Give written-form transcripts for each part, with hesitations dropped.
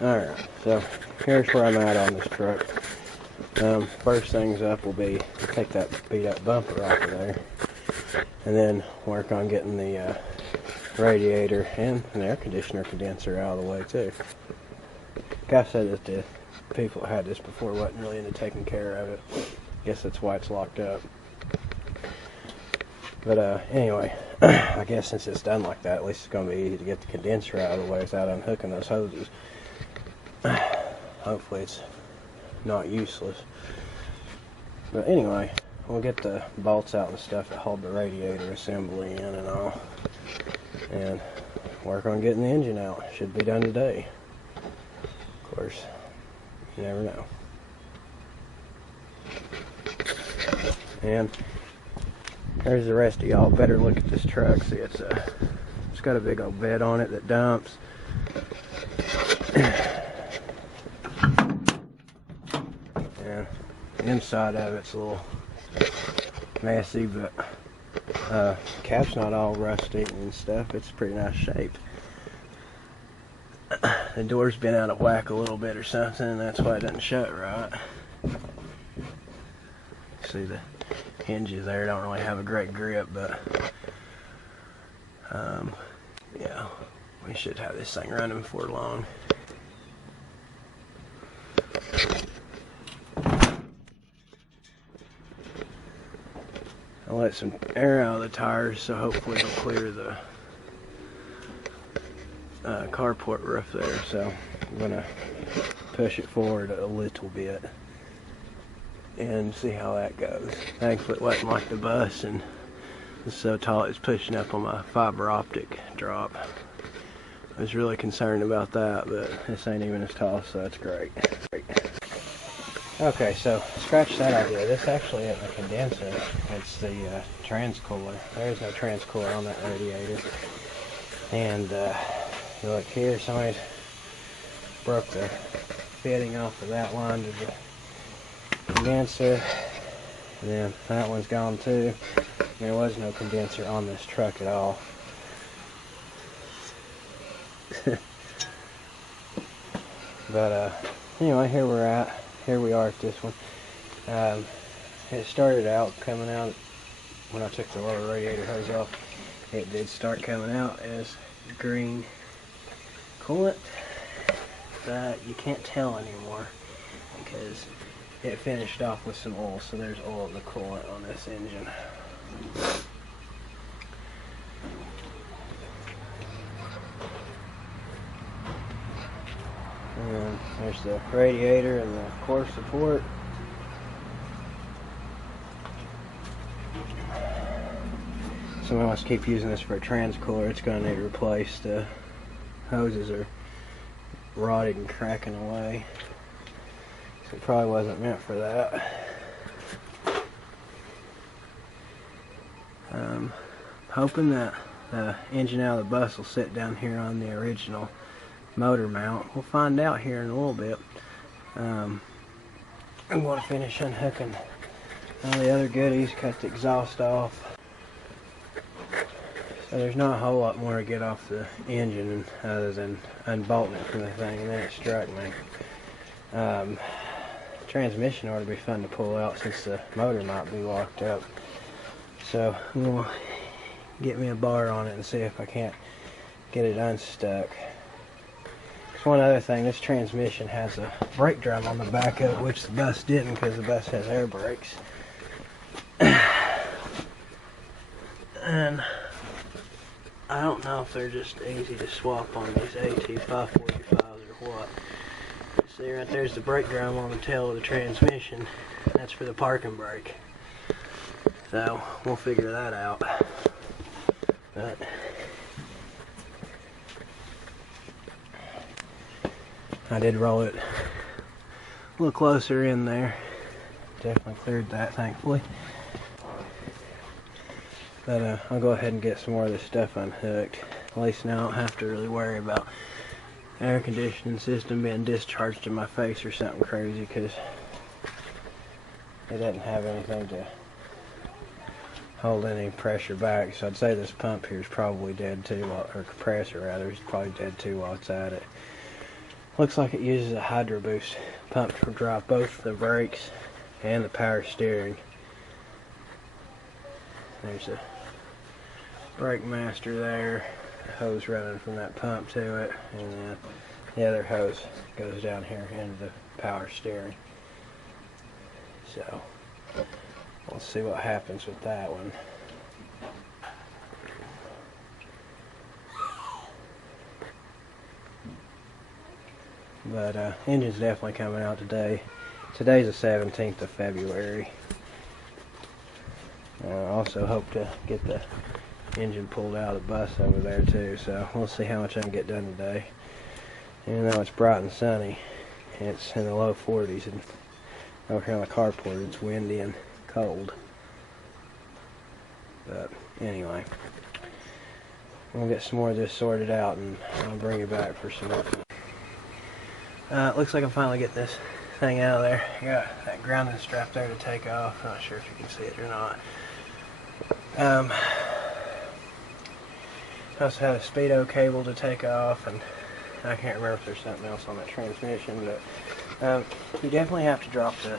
Alright, so here's where I'm at on this truck. First things up will be to take that beat up bumper off of there, and then work on getting the radiator and an air conditioner condenser out of the way too. Like I said, that the people that had this before wasn't really into taking care of it. Guess that's why it's locked up. But anyway, I guess since it's done like that, at least it's going to be easy to get the condenser out of the way without unhooking those hoses. Hopefully it's not useless. But anyway, we'll get the bolts out and stuff that hold the radiator assembly in and all, and work on getting the engine out. Should be done today. Of course, you never know. And there's the rest of y'all. Better look at this truck. See, it's got a big old bed on it that dumps. And the inside of it's a little messy, but cap's not all rusty and stuff. It's pretty nice shape. The door's been out of whack a little bit or something, and that's why it doesn't shut right. See, the hinges there don't really have a great grip, but yeah, we should have this thing running before long. I'll let some air out of the tires, so hopefully it'll clear the carport roof there. So I'm gonna push it forward a little bit and see how that goes. Thankfully it wasn't like the bus, and it's so tall it's pushing up on my fiber optic drop. I was really concerned about that, but this ain't even as tall, so that's great. Okay, so scratch that idea. This actually isn't a condenser, it's the transcooler. There's no transcooler on that radiator. And look here, somebody's broke the fitting off of that line to the condenser. And then that one's gone too. There was no condenser on this truck at all. But anyway, here we're at. Here we are at this one. It started out coming out when I took the lower radiator hose off. It did start coming out as green coolant, but you can't tell anymore because it finished off with some oil. So there's oil in the coolant on this engine. And there's the radiator and the core support. Someone wants to keep using this for a transcooler. It's going to need replaced. The hoses are rotting and cracking away, so it probably wasn't meant for that. Hoping that the engine out of the bus will sit down here on the original motor mount. We'll find out here in a little bit. I'm going to finish unhooking all the other goodies, cut the exhaust off. So there's not a whole lot more to get off the engine other than unbolting it from the thing, and then it struck me. Transmission ought to be fun to pull out since the motor might be locked up. So I'm going to get me a bar on it and see if I can't get it unstuck. One other thing, this transmission has a brake drum on the back of it, which the bus didn't because the bus has air brakes. And I don't know if they're just easy to swap on these AT545s or what. See, right there's the brake drum on the tail of the transmission. That's for the parking brake. So we'll figure that out. But I did roll it a little closer in there. Definitely cleared that, thankfully. But I'll go ahead and get some more of this stuff unhooked. At least now I don't have to really worry about air conditioning system being discharged in my face or something crazy, because it doesn't have anything to hold any pressure back. So I'd say this pump here is probably dead too, or compressor rather, is probably dead too while it's at it. Looks like it uses a hydro boost pump to drive both the brakes and the power steering. There's a brake master there, a hose running from that pump to it, and then the other hose goes down here into the power steering. So we'll see what happens with that one. But engine's definitely coming out today. Today's the 17th of February. I also hope to get the engine pulled out of the bus over there too, so we'll see how much I can get done today. Even though it's bright and sunny, it's in the low 40s, and over here on the carport it's windy and cold. But anyway, we'll get some more of this sorted out and I'll bring you back for some more. It looks like I'm finally getting this thing out of there. I got that grounding strap there to take off. Not sure if you can see it or not. I also have a speedo cable to take off, and I can't remember if there's something else on that transmission, but you definitely have to drop the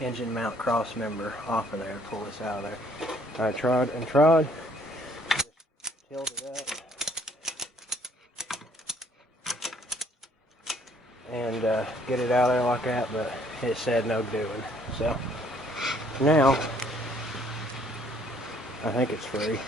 engine mount cross member off of there to pull this out of there. I tried and tried. Just tilt it up and get it out of there like that, but it said no doing. So now I think it's free.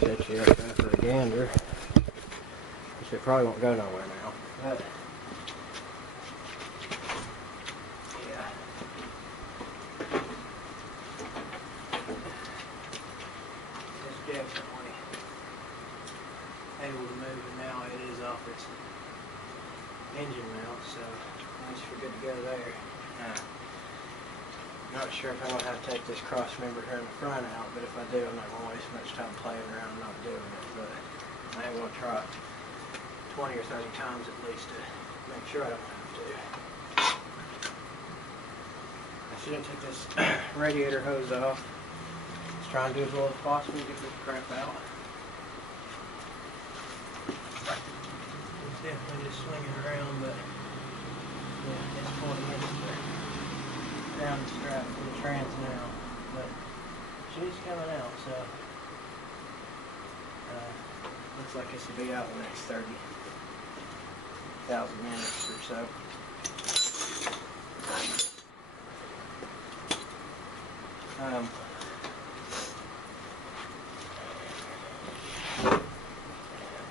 Set you up there for a gander. Which it probably won't go nowhere now. But yeah. It's definitely able to move, and now it is off its engine mount, so once you're good to go there. Not sure if I'm going to have to take this cross member here in the front out, but if I do, I'm not going to waste much time playing around and not doing it. But I am going to try 20 or 30 times at least to make sure I don't have to. I shouldn't take this radiator hose off. Just try and do as well as possible to get this crap out. It's definitely just swinging around, but yeah, it's pulling against the ground strap for the trans now, but she's coming out, so looks like this will be out in the next 30,000 minutes or so.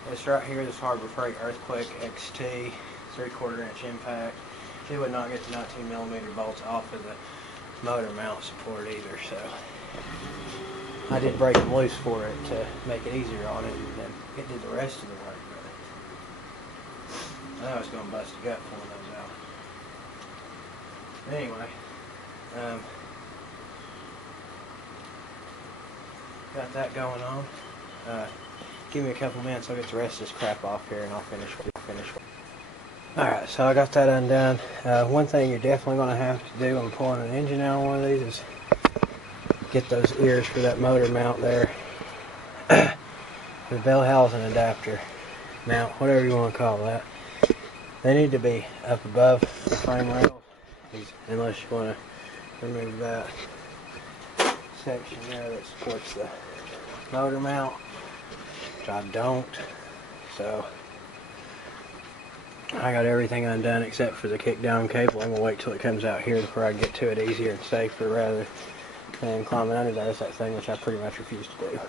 This right here, this Harbor Freight Earthquake XT 3/4 inch impact. It would not get the 19mm bolts off of the motor mount support either, so I did break them loose for it to make it easier on it, and then it did the rest of the work. But I was going to bust a gut pulling those out. But anyway, got that going on. Give me a couple minutes, I'll get the rest of this crap off here, and I'll finish. Alright, so I got that undone. One thing you're definitely going to have to do when pulling an engine out on one of these is get those ears for that motor mount there. The bell housing adapter mount, whatever you want to call that. They need to be up above the frame rails, unless you want to remove that section there that supports the motor mount, which I don't. So I got everything undone except for the kick down cable. I'm going to wait till it comes out here before I get to it easier and safer rather than climbing under there. That's that thing which I pretty much refuse to do.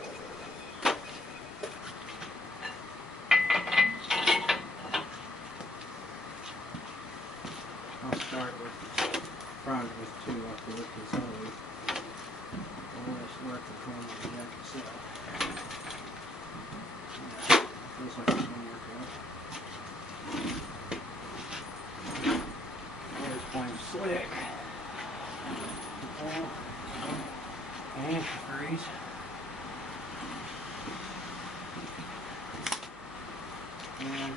I'll start with the front with two like we looked at some of these. I'll let us work the front of the jack itself. Yeah, feels like it's going to work out. Slick antifreeze. And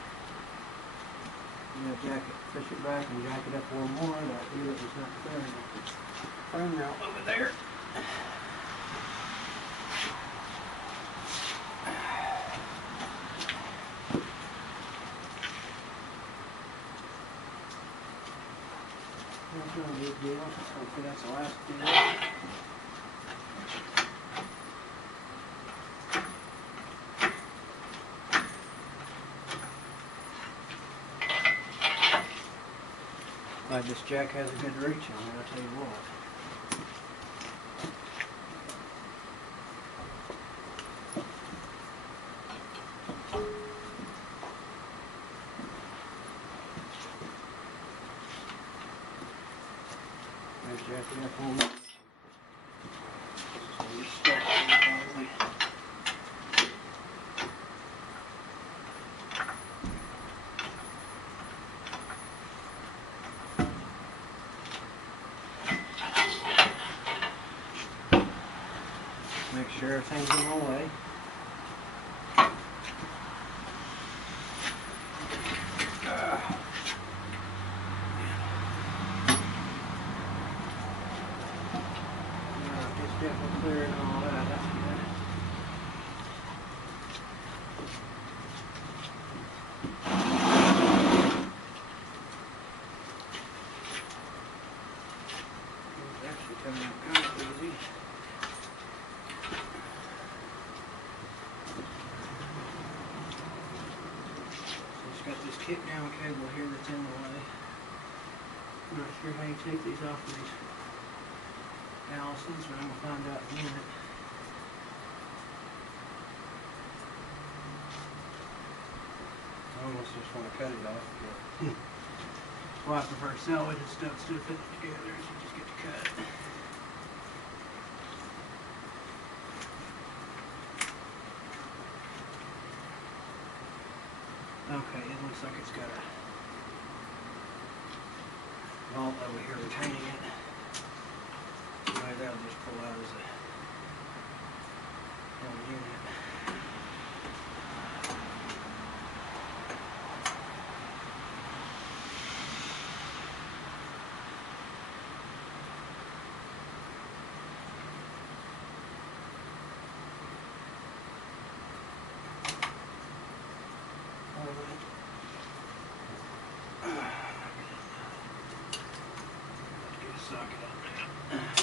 jack it, push it back and jack it up a little more. That wheel is not there. Frame rail over there. big deal. Hopefully that's the last deal. Glad this jack has a good reach on it, I'll tell you what. Jack it up on it. So you're stuck on it probably. Make sure everything's in the way. Definitely clear and all that, that's good. It's actually coming out kind of easy. So it's got this kick down cable here that's in the way. I'm not sure how you take these off of these Allisons, but I'm going to find out in a minute. I almost just want to cut it off. But well, I prefer salvage and stuff instead of putting it together, so you just get to cut. Okay, it looks like it's got a bolt over here retaining it. That'll just pull out as a whole unit. Get a socket on that.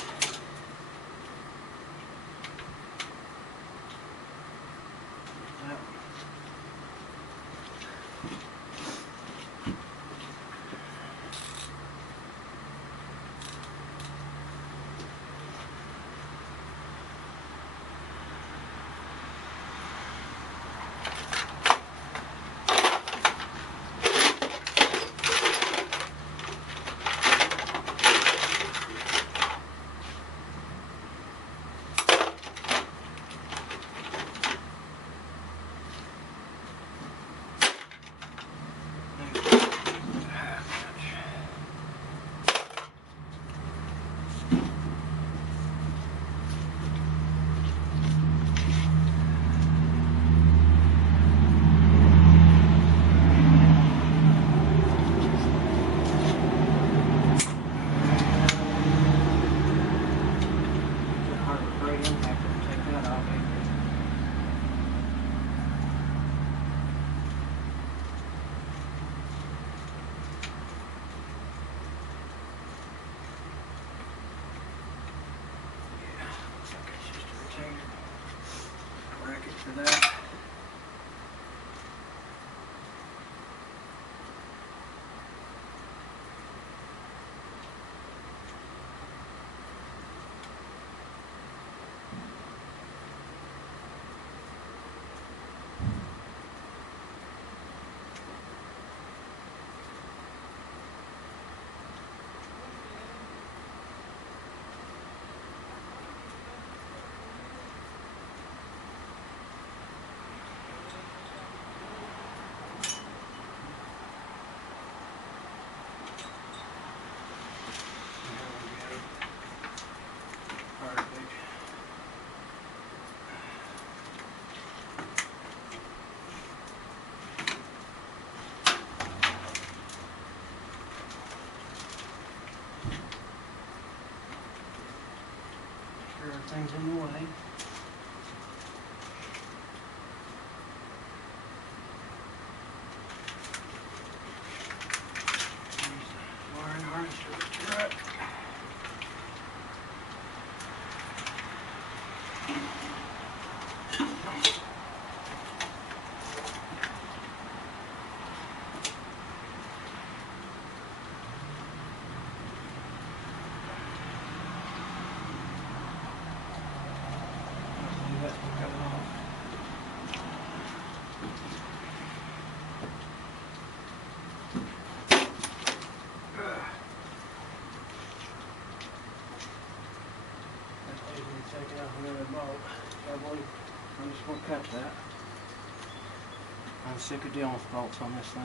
I'm sick of dealing with bolts on this thing.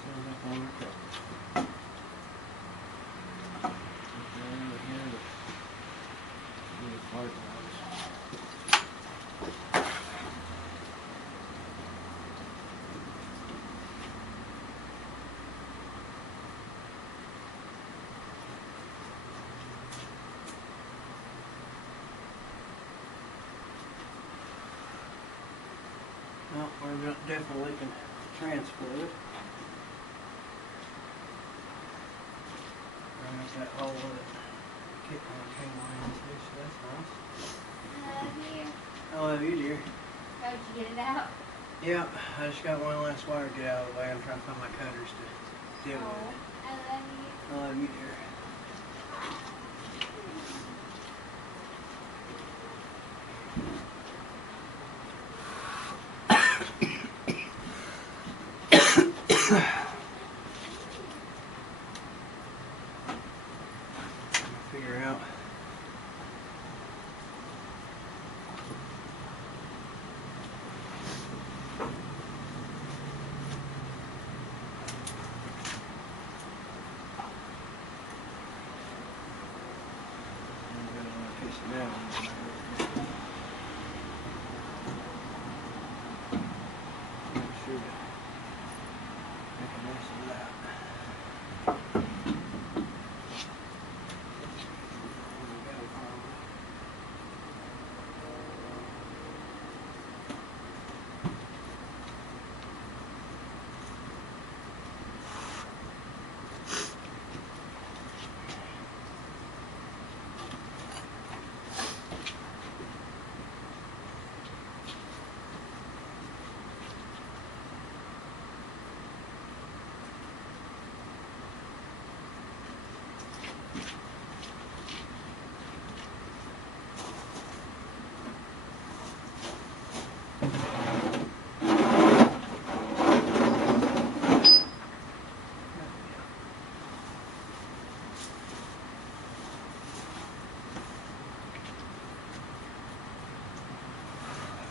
Sounds like one more cut. Well, we're definitely leaking trans fluid. Right up that hole that kick on came into, so that's nice. I love you, dear. How'd you get it out? Yep, I just got one last wire to get out of the way. I'm trying to find my cutters to deal with it. I love you. I love you, dear. Figure out.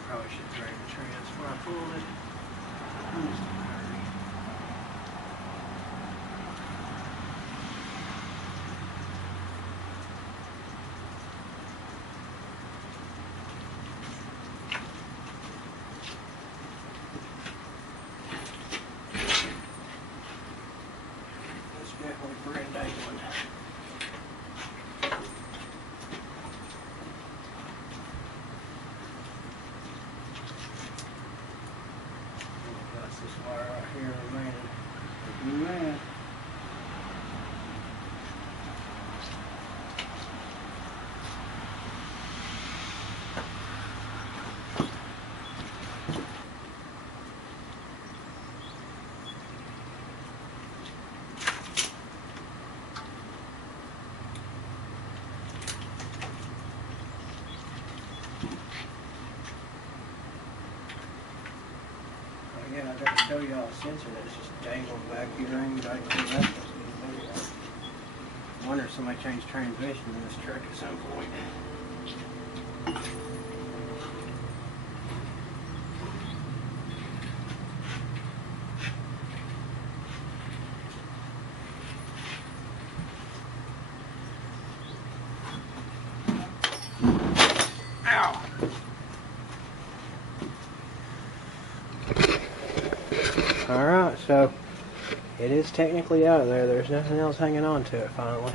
Probably should drain the trans before I pull it. I'm just in a hurry. That's definitely brand new one. This wire right here remaining. Man. Again, I got to show y'all a sensor that's just dangling back here. I wonder if somebody changed transmission in this truck at some point. Ow! Alright, so it is technically out of there. There's nothing else hanging on to it finally.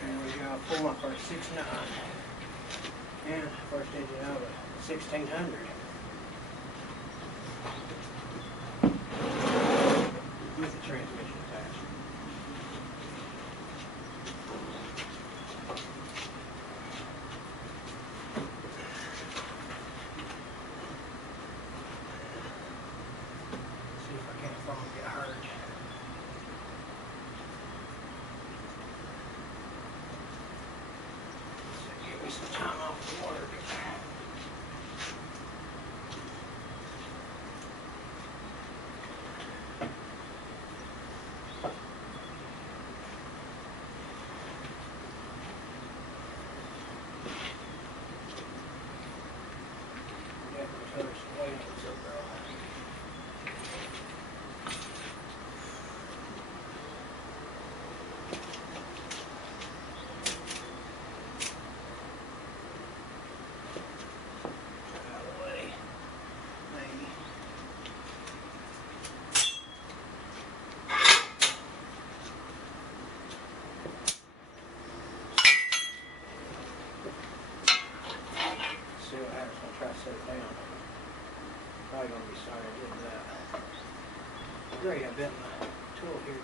There we go. I'll pull my first 6.9 and first engine out of a 1600. With the transmission attached. See if I can't fall and get hurt. So give me some time off the work. Great, I bent my tool here to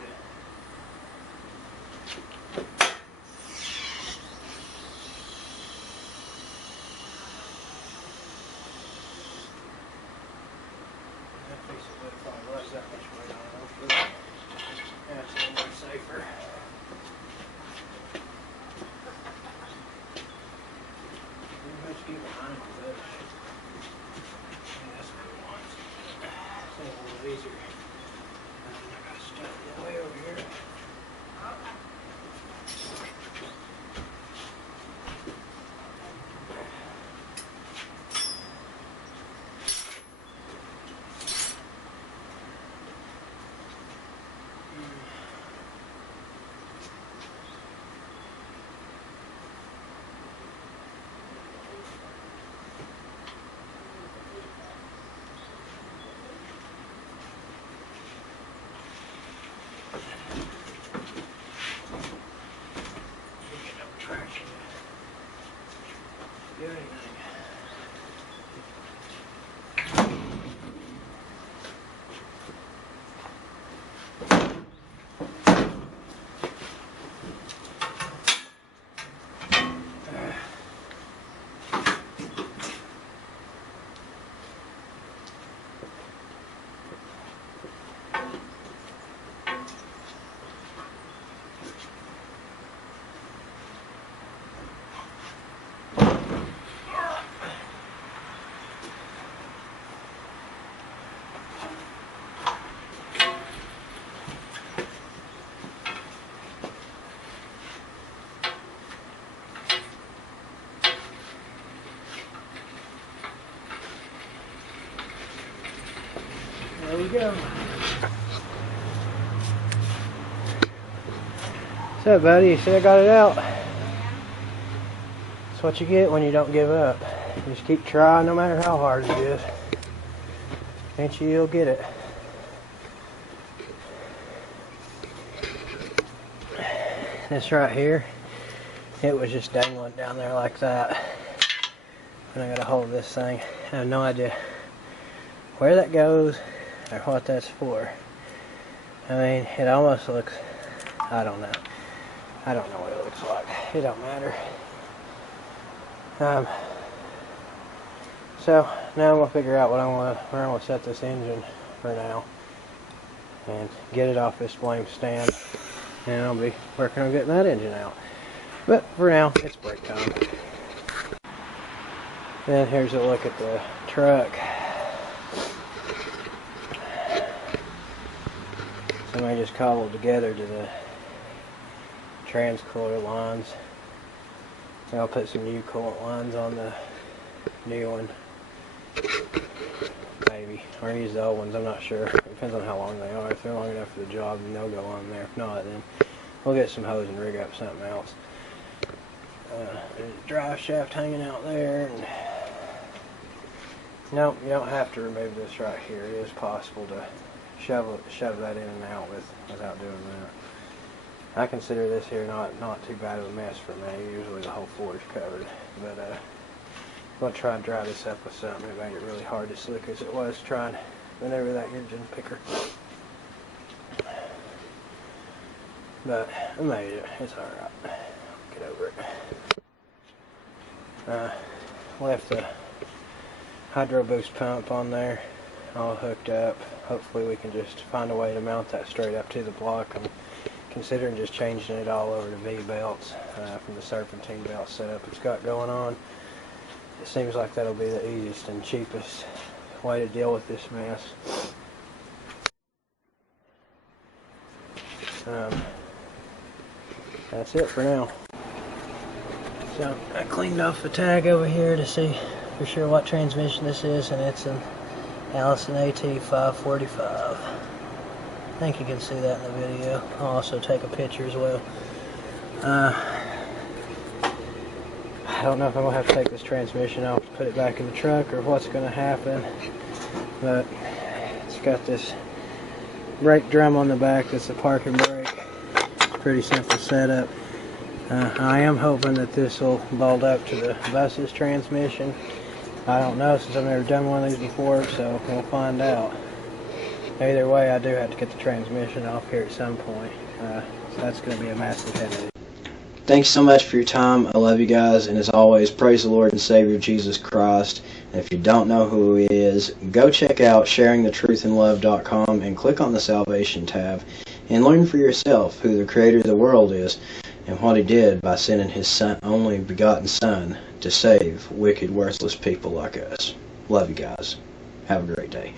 that piece of wood probably was that much weight on it. Hopefully that's a little more safer. Pretty much get behind the bush. Yeah, that's what we want. It's a little easier. I got stuff way over here. Do anything. There we go. What's up, buddy? You see I got it out? That's what you get when you don't give up. You just keep trying no matter how hard it is. Eventually you'll get it. This right here, it was just dangling down there like that. And I gotta hold this thing. I have no idea where that goes or what that's for. I mean, it almost looks, I don't know. I don't know what it looks like. It don't matter. So now I'm gonna figure out where I'm gonna set this engine for now and get it off this flame stand, and I'll be working on getting that engine out. But for now, it's break time. Then here's a look at the truck. Somebody just cobbled together to the transcoiler lines. I'll put some new coolant lines on the new one. Maybe. Or use the old ones, I'm not sure. It depends on how long they are. If they're long enough for the job, then they'll go on there. If not, then we'll get some hose and rig up something else. There's a drive shaft hanging out there. And no, you don't have to remove this right here. It is possible to shove that in and out without doing that. I consider this here not too bad of a mess for me. Usually the whole floor is covered, but I'm going to try and dry this up with something and make it really hard to slick as it was trying to maneuver that engine picker. But I made it. It's alright. Get over it. Left the hydro boost pump on there all hooked up. Hopefully we can just find a way to mount that straight up to the block. I'm considering just changing it all over to V-belts from the serpentine belt setup it's got going on. It seems like that'll be the easiest and cheapest way to deal with this mess. That's it for now. So I cleaned off the tag over here to see for sure what transmission this is, and it's an Allison AT 545. I think you can see that in the video. I'll also take a picture as well. I don't know if I'm going to have to take this transmission off to put it back in the truck or what's going to happen, but it's got this brake drum on the back that's a parking brake. Pretty simple setup. I am hoping that this will bolt up to the bus's transmission. I don't know since I've never done one of these before, so we'll find out. Either way, I do have to get the transmission off here at some point. So that's going to be a massive headache. Thanks so much for your time. I love you guys, and as always, praise the Lord and Savior Jesus Christ. And if you don't know who He is, go check out sharingthetruthinlove.com and click on the Salvation tab and learn for yourself who the Creator of the world is and what He did by sending His only begotten Son to save wicked, worthless people like us. Love you guys. Have a great day.